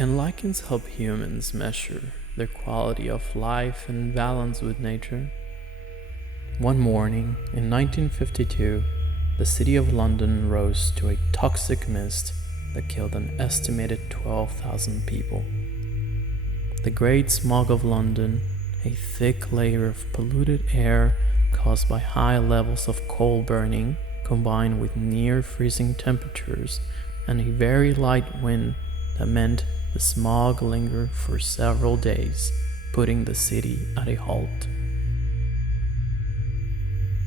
Can lichens help humans measure their quality of life and balance with nature? One morning in 1952, the city of London rose to a toxic mist that killed an estimated 12,000 people. The Great Smog of London, a thick layer of polluted air caused by high levels of coal burning, combined with near-freezing temperatures and a very light wind that meant the smog lingered for several days, putting the city at a halt.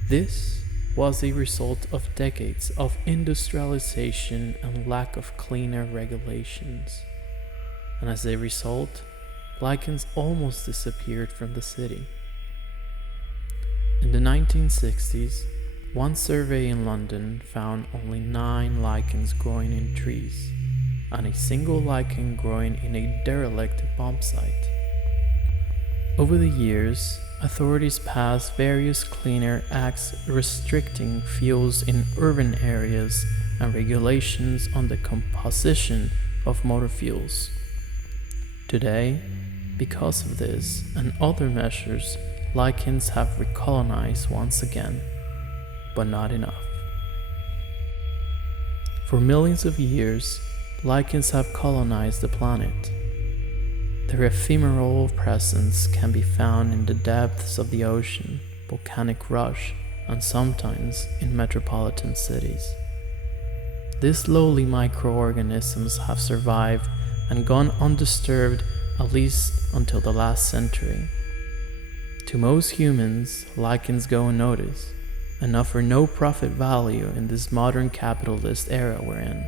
This was a result of decades of industrialization and lack of cleaner regulations. And as a result, lichens almost disappeared from the city. In the 1960s, one survey in London found only 9 lichens growing in trees, and a single lichen growing in a derelict bomb site. Over the years, authorities passed various cleaner acts restricting fuels in urban areas and regulations on the composition of motor fuels. Today, because of this and other measures, lichens have recolonized once again, but not enough. For millions of years, lichens have colonized the planet. Their ephemeral presence can be found in the depths of the ocean, volcanic rush, and sometimes in metropolitan cities. These lowly microorganisms have survived and gone undisturbed at least until the last century. To most humans, lichens go unnoticed and offer no profit value in this modern capitalist era we're in.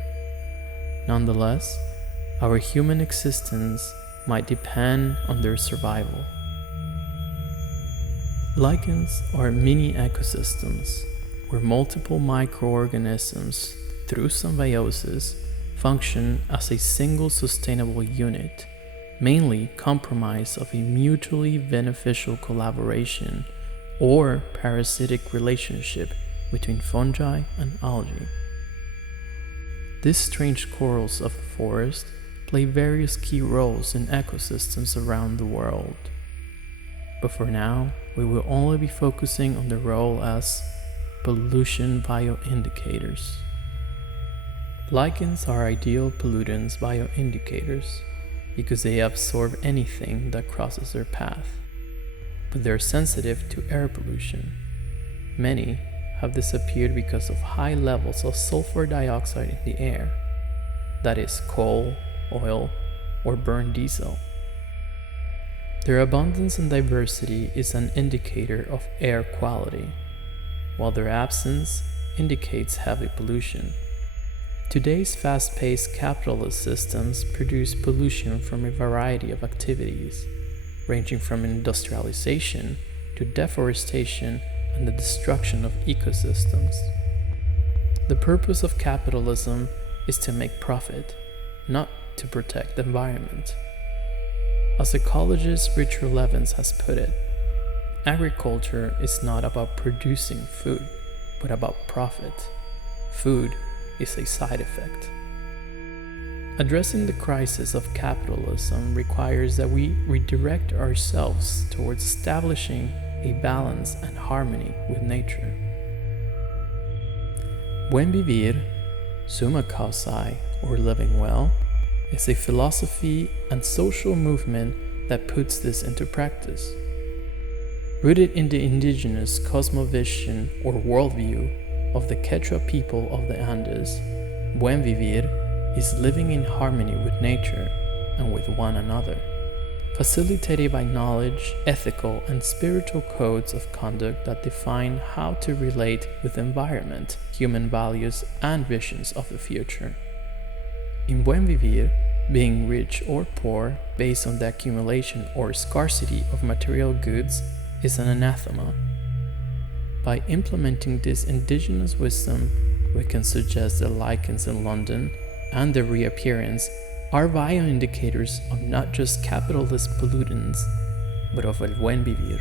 Nonetheless, our human existence might depend on their survival. Lichens are mini ecosystems where multiple microorganisms, through symbiosis, function as a single sustainable unit, mainly comprised of a mutually beneficial collaboration or parasitic relationship between fungi and algae. These strange corals of the forest play various key roles in ecosystems around the world. But for now, we will only be focusing on their role as pollution bioindicators. Lichens are ideal pollutants bioindicators because they absorb anything that crosses their path, but they're sensitive to air pollution. Many have disappeared because of high levels of sulfur dioxide in the air, that is coal, oil, or burned diesel. Their abundance and diversity is an indicator of air quality, while their absence indicates heavy pollution. Today's fast-paced capitalist systems produce pollution from a variety of activities, ranging from industrialization to deforestation and the destruction of ecosystems. The purpose of capitalism is to make profit, not to protect the environment. As ecologist Richard Levins has put it, agriculture is not about producing food, but about profit. Food is a side effect. Addressing the crisis of capitalism requires that we redirect ourselves towards establishing a balance and harmony with nature. Buen vivir, summa causae, or living well, is a philosophy and social movement that puts this into practice. Rooted in the indigenous cosmovision or worldview of the Quechua people of the Andes, Buen vivir is living in harmony with nature and with one another, facilitated by knowledge, ethical, and spiritual codes of conduct that define how to relate with the environment, human values, and visions of the future. In Buen vivir, being rich or poor based on the accumulation or scarcity of material goods is an anathema. By implementing this indigenous wisdom, we can suggest that lichens in London and their reappearance are bioindicators of not just capitalist pollutants, but of el buen vivir.